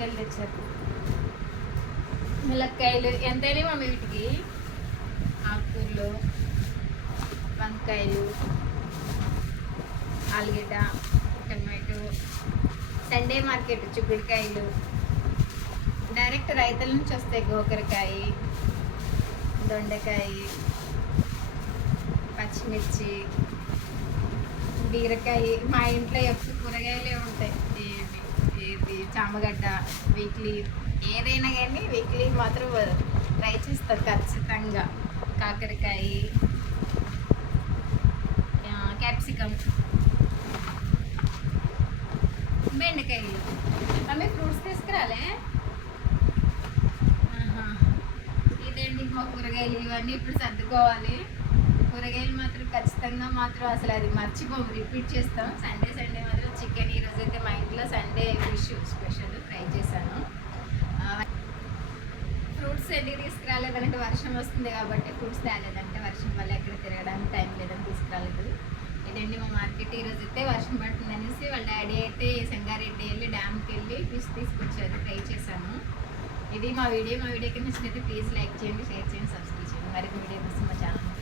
ములక్కాయలు తెచ్చారు. ములక్కాయలు ఎంతైనా మమ్మీ వీటికి. ఆకుకూరలు, వంకాయలు, ఆలుగడ్డ, టమాటో, సండే మార్కెట్ చిక్కుడుకాయలు, డైరెక్ట్ రైతుల నుంచి వస్తాయి. గోకరకాయ, దొండకాయ, పచ్చిమిర్చి, బీరకాయ. మా ఇంట్లో ఎప్పుడు కూరగాయలే ఉంటాయి. ఇది చామగడ్డ. వీక్లీ ఏదైనా కానీ వీక్లీ మాత్రం ట్రై చేస్తారు ఖచ్చితంగా. కాకరకాయ, క్యాప్సికమ్, బెండకాయలు. అమ్మే ఫ్రూట్స్ తీసుకురాలే. ఇదేంటి మా కూరగాయలు. ఇవన్నీ ఇప్పుడు సర్దుకోవాలి. కూరగాయలు మాత్రం ఖచ్చితంగా మాత్రం అసలు అది మర్చిపోము, రిపీట్ చేస్తాం. సండే మాత్రం చికెన్. ఈరోజైతే మా ఇంట్లో సండే ఫిష్ స్పెషల్ ఫ్రై చేశాను. ఫ్రూట్స్ ఎన్ని తీసుకురాలేదంటే వర్షం వస్తుంది కాబట్టి ఫ్రూట్స్ తేలేదంటే వర్షం వల్ల ఎక్కడ తిరగడానికి టైం లేదని తీసుకురాలేదు. ఇదండి మా మార్కెట్. ఈరోజు అయితే వర్షం పడుతుంది అనేసి వాళ్ళ డాడీ అయితే సంగారెడ్డి వెళ్ళి డ్యామ్కి వెళ్ళి ఫిష్ తీసుకొచ్చారు. ట్రై చేశాను. ఇది మా వీడియో కింద నచ్చినైతే ప్లీజ్ లైక్ చేయండి, షేర్ చేయండి, సబ్స్క్రైబ్ చేయండి. మరిన్ని వీడియో కోసం మా ఛానల్